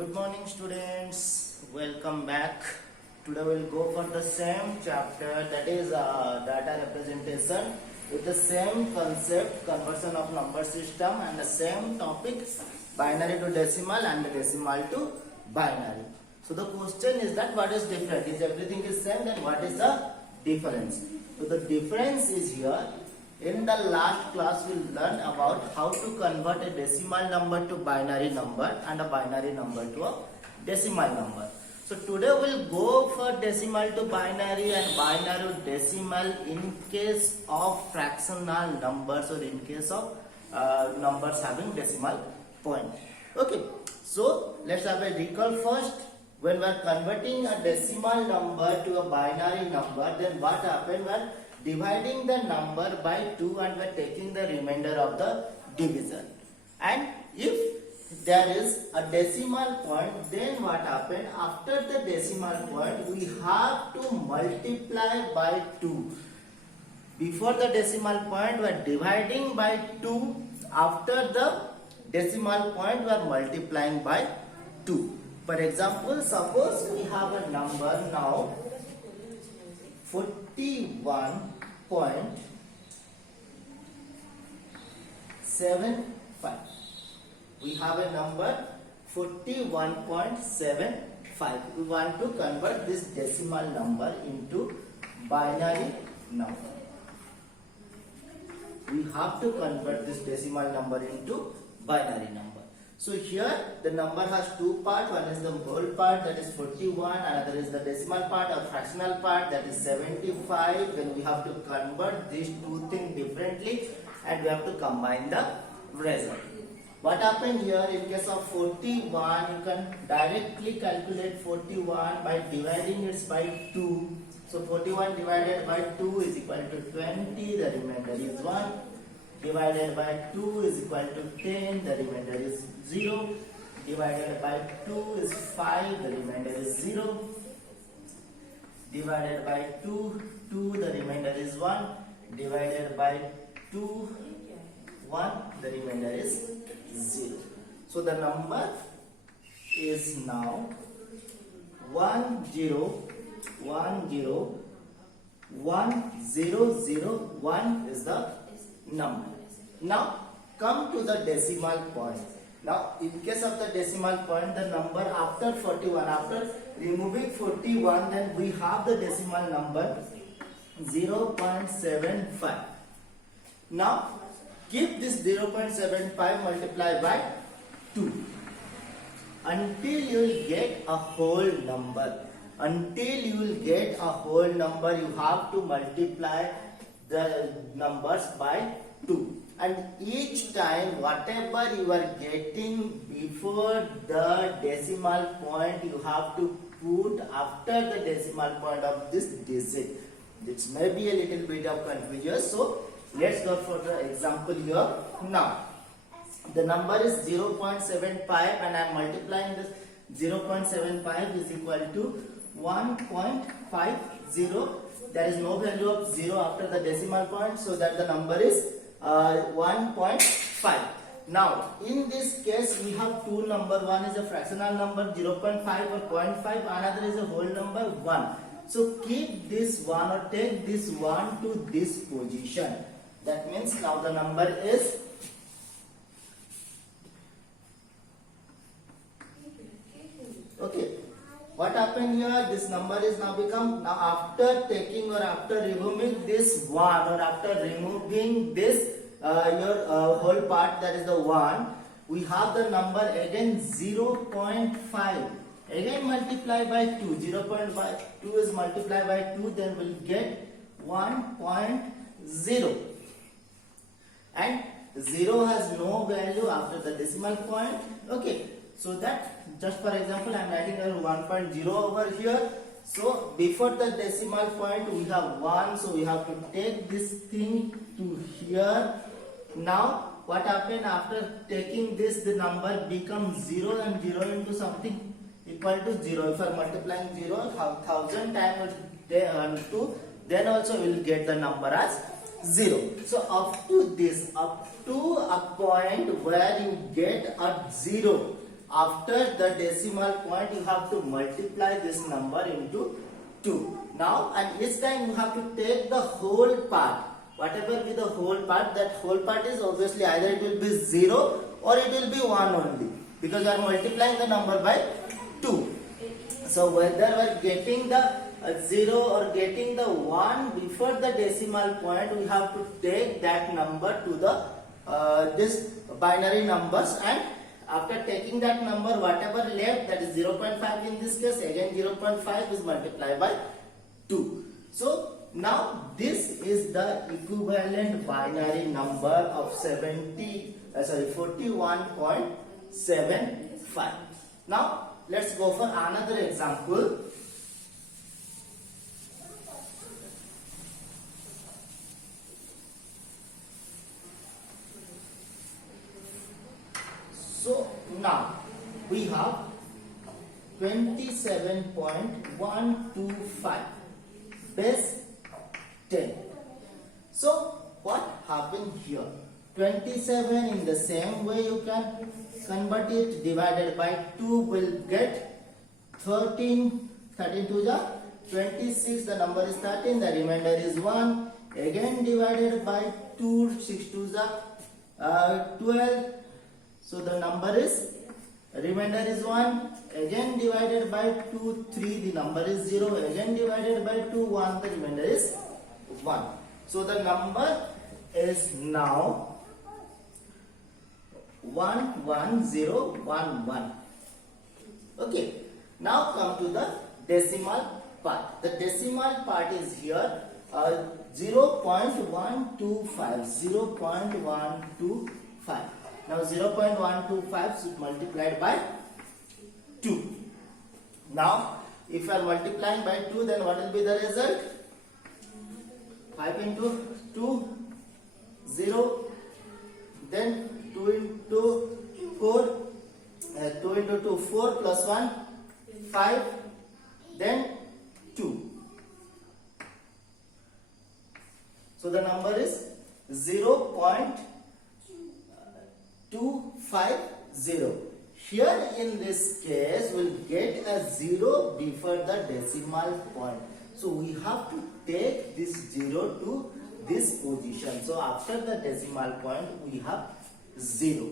Good morning, students. Welcome back. Today we'll go for the same chapter, that is data representation, with the same concept, conversion of number system, and the same topic, binary to decimal and the decimal to binary. So the question is that what is different? Is everything is same? Then what is the difference? So the difference is here. In the last class, we learned about how to convert a decimal number to binary number and a binary number to a decimal number. So today we'll go for decimal to binary and binary to decimal in case of fractional numbers or in case of numbers having decimal point. Okay, so let's have a recall first. When we are converting a decimal number to a binary number, then what happened? Well, dividing the number by 2 and we're taking the remainder of the division. And if there is a decimal point, then what happened? After the decimal point, we have to multiply by 2. Before the decimal point, we are dividing by 2. After the decimal point, we are multiplying by 2. For example, suppose we have a number now 41.75. We have a number 41.75. We want to convert this decimal number into binary number. We have to convert this decimal number into binary number. So here the number has two parts. One is the whole part, that is 41. Another is the decimal part or fractional part, that is 75. Then we have to convert these two things differently and we have to combine the result. What happened here in case of 41, you can directly calculate 41 by dividing it by 2. So 41 divided by 2 is equal to 20, the remainder is 1. Divided by 2 is equal to 10, the remainder is 0. Divided by 2 is 5, the remainder is 0. Divided by 2, the remainder is 1. Divided by 2, 1, the remainder is 0. So the number is now 1010001 is the number. Now come to the decimal point. Now in case of the decimal point, the number after 41, after removing 41, then we have the decimal number 0.75. Now keep this 0.75 multiplied by 2 until you will get a whole number. Until you will get a whole number, you have to multiply the numbers by 2. And each time whatever you are getting before the decimal point, you have to put after the decimal point of this digit. This may be a little bit of confusion, so let's go for the example here. Now the number is 0.75 and I am multiplying this 0.75 is equal to 1.50. There is no value of 0 after the decimal point, so that the number is 1.5. Now in this case we have two numbers. One is a fractional number 0.5 or 0.5, another is a whole number 1. So keep this 1 or take this 1 to this position. That means now the number is okay. What happened here? This number is now become, now after taking or after removing this 1 or after removing this your whole part, that is the 1, we have the number again 0.5. Again multiply by 2. 0.2 is multiplied by 2, then we'll get 1.0. And 0 has no value after the decimal point. Okay. So that, just for example, I am writing 1.0 over here. So before the decimal point we have 1, so we have to take this thing to here. Now what happened after taking this, the number becomes 0 and 0 into something equal to 0. If I am multiplying 0 1000 times 2, then also we will get the number as 0. So up to this, up to a point where you get a 0, after the decimal point you have to multiply this number into 2. Now, and each time you have to take the whole part, whatever be the whole part, that whole part is obviously either it will be 0 or it will be 1 only, because you are multiplying the number by 2. So whether we are getting the 0 or getting the 1 before the decimal point, we have to take that number to the this binary numbers, and after taking that number, whatever left, that is 0.5 in this case, again 0.5 is multiplied by 2. So now this is the equivalent binary number of 41.75. Now let's go for another example. So now we have 27.125 base 10. So what happened here? 27 in the same way you can convert it, divided by 2 will get 13. 13 to the 26, the number is 13, the remainder is 1. Again divided by 2, 6 to the 12. So the number is, remainder is 1. Again divided by 2, 3, the number is 0. Again divided by 2, 1, the remainder is 1. So the number is now 11011. Okay. Now come to the decimal part. The decimal part is here 0.125. 0.125. Now 0.125 is multiplied by 2. Now if you are multiplying by 2, then what will be the result? 5 into 2, 0. Then 2 into 4, 2 into 2, 4 plus 1, 5. Then 2. So the number is 0.250. Here in this case we'll get a 0 before the decimal point. So we have to take this 0 to this position. So after the decimal point we have 0.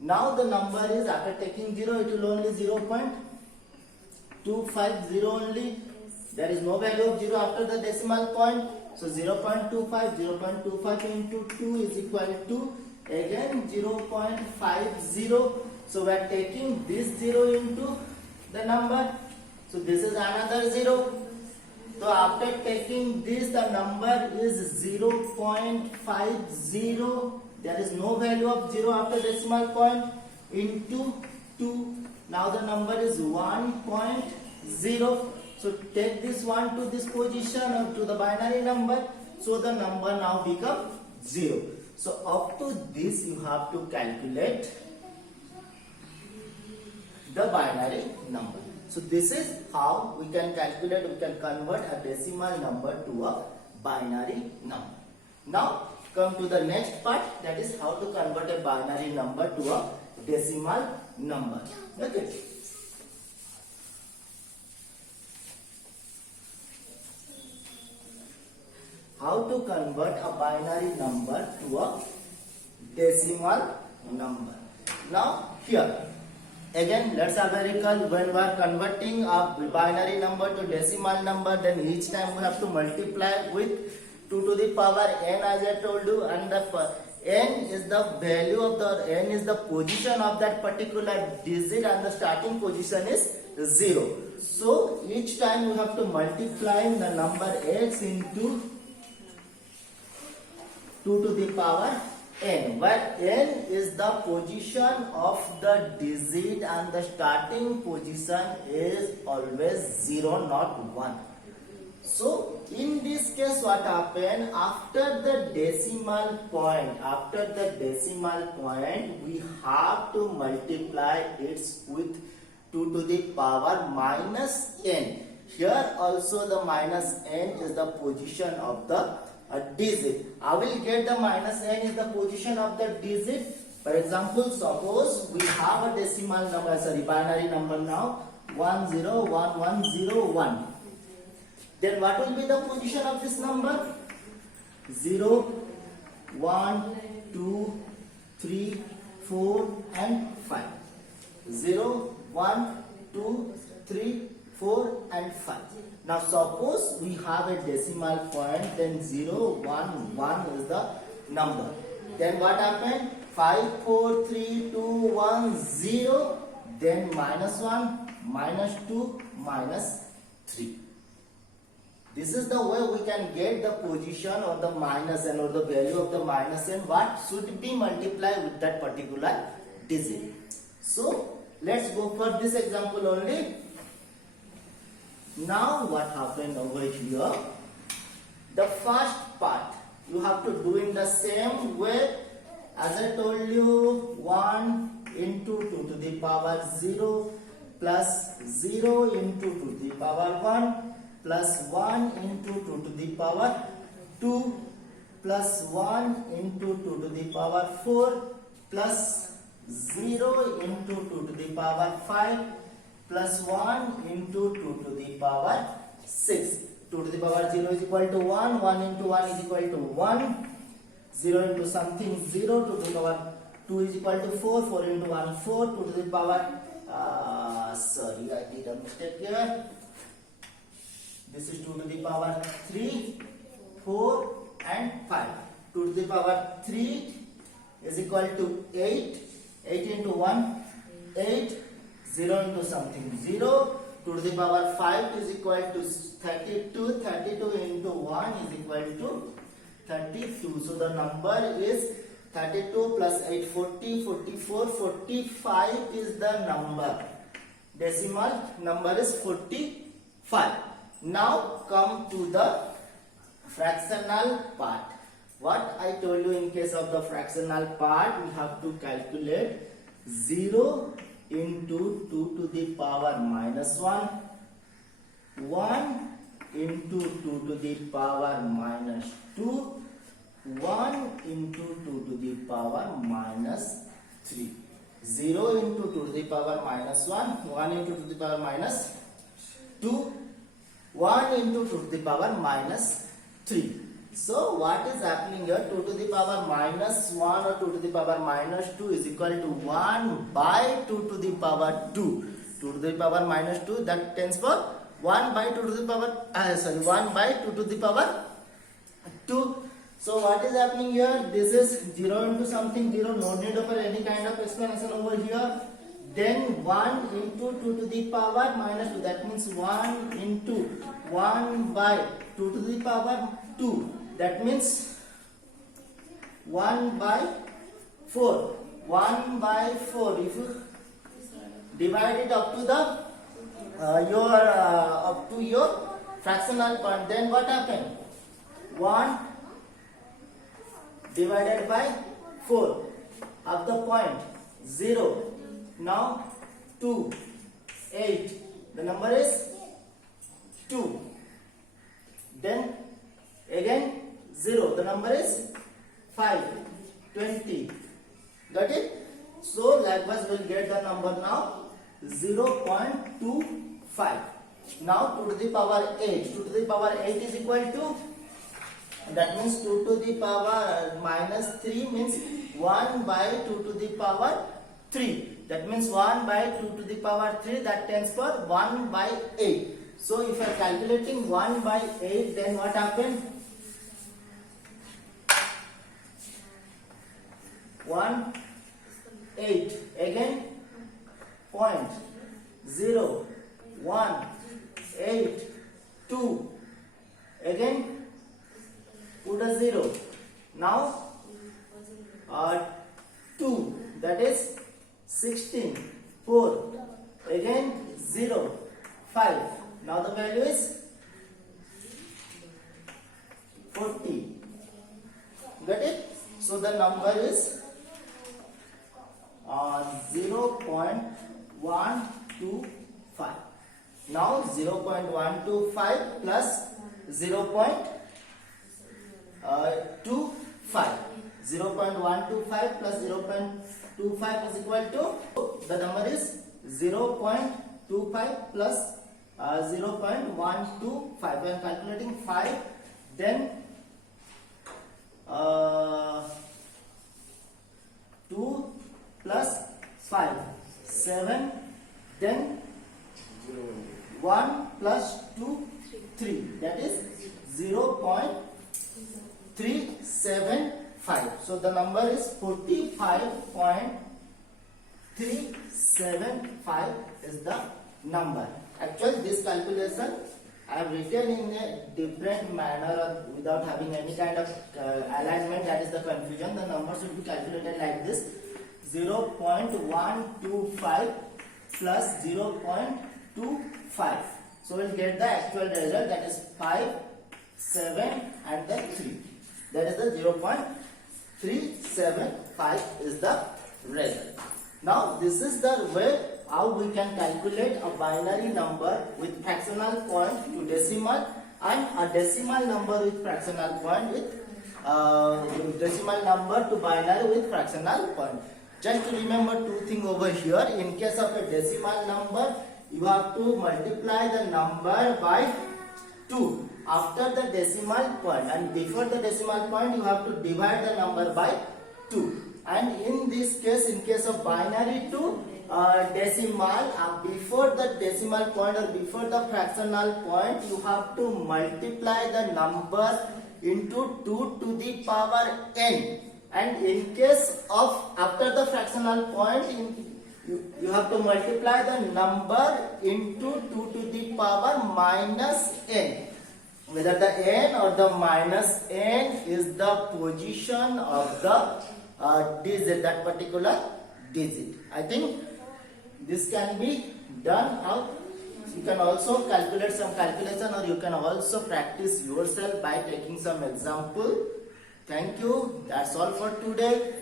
Now the number is, after taking 0, it will only 0.250 only. There is no value of 0 after the decimal point. So 0.25 into 2 is equal to again 0.50. So we are taking this 0 into the number. So this is another 0. So after taking this, the number is 0.50. There is no value of 0 after decimal point, into 2. Now the number is 1.0. So take this 1 to this position or to the binary number. So the number now becomes 0. So up to this you have to calculate the binary number. So this is how we can calculate, we can convert a decimal number to a binary number. Now come to the next part, that is how to convert a binary number to a decimal number. Okay. How to convert a binary number to a decimal number. Now here again, let's have a recall. When we are converting a binary number to decimal number, then each time we have to multiply with 2 to the power n, as I told you, and the n is the value of the, n is the position of that particular digit, and the starting position is 0. So each time you have to multiply the number x into 2 to the power n, where n is the position of the digit and the starting position is always 0, not 1. So in this case what happened, after the decimal point, we have to multiply it with 2 to the power minus n. Here also the minus n is the position of the digit. I will get the minus n is the position of the digit For example, suppose we have a decimal number, sorry, binary number now, 101101. Then what will be the position of this number? 0, 1, 2, 3, 4 and 5. 0, 1, 2, 3, 4 and 5. Now suppose we have a decimal point, then 0, 1, 1 is the number. Then what happened? 5, 4, 3, 2, 1, 0. Then minus 1, minus 2, minus 3. This is the way we can get the position of the minus n or the value of the minus n, what should be multiplied with that particular digit. So let's go for this example only. Now what happened over here? The first part you have to do in the same way as I told you. 1 into 2 to the power 0 plus 0 into 2 to the power 1 plus 1 into 2 to the power 2 plus 1 into 2 to the power 4 plus 0 into 2 to the power 5 plus 1 into 2 to the power 6. 2 to the power 0 is equal to 1, 1 into 1 is equal to 1, 0 into something 0, 2 to the power 2 is equal to 4, 4 into 1 4, 2 to the power, sorry I did a mistake here, this is 2 to the power 3, 4 and 5. 2 to the power 3 is equal to 8, 8 into 1, 8, 0 into something 0, 2 to the power 5 is equal to 32, 32 into 1 is equal to 32. So the number is 32 plus 8, 40, 44, 45 is the number. Decimal number is 45. Now come to the fractional part. What I told you in case of the fractional part, we have to calculate 0 into 2 to the power minus 1, 1 into 2 to the power minus 2, 1 into 2 to the power minus 3. 0 into 2 to the power minus 1, 1 into 2 to the power minus 2, 1 into 2 to the power minus 3. So what is happening here? 2 to the power minus 1 or 2 to the power minus 2 is equal to 1 by 2 to the power 2. 2 to the power minus 2, that stands for 1 by 2 to the power, 1 by 2 to the power 2. So what is happening here? This is 0 into something 0, no need for any kind of explanation over here. Then 1 into 2 to the power minus 2, that means 1 into 1 by 2 to the power 2, that means 1 by 4. 1 by 4, if you divide it up to the up to your fractional point, then what happened? 1 divided by 4 of the point 0. Now 2, 8, the number is 2. Then again 0, the number is 5, 20. Got it? So likewise we'll get the number now 0.25. Now 2 to the power 8. 2 to the power 8 is equal to, that means 2 to the power minus 3 means 1 by 2 to the power 3. That means 1 by 2 to the power 3, that stands for 1 by 8. So if you are calculating 1 by 8, then what happened? 1, 8. Again, point 0, 1, 8, 2. Again, put a 0. Now 2, that is 16, 4, again 0, 5. Now the value is 40. Got it? So the number is 0.125. Now 0.125 plus 0.25. 0.125 plus 0.25 is equal to, the number is 0.25 plus 0.125. When calculating 5, then 2 plus 5, 7, then 1 plus 2, 3, that is 0.375. So the number is 45.375 is the number. Actually this calculation I have written in a different manner or without having any kind of alignment, that is the confusion. The number should be calculated like this: 0.125 plus 0.25. So we'll get the actual result, that is 5, 7 and then 3. That is the 0.375 is the result. Now this is the way how we can calculate a binary number with fractional point to decimal, and a decimal number with fractional point with decimal number to binary with fractional point. Just to remember two things over here. In case of a decimal number, you have to multiply the number by 2 after the decimal point, and before the decimal point you have to divide the number by 2. And in this case, in case of binary to decimal, before the decimal point or before the fractional point, you have to multiply the number into 2 to the power n. And in case of after the fractional point, you have to multiply the number into 2 to the power minus n. Whether the n or the minus n is the position of the digit, that particular digit. I think this can be done out. You can also calculate some calculation, or you can also practice yourself by taking some example. Thank you. That's all for today.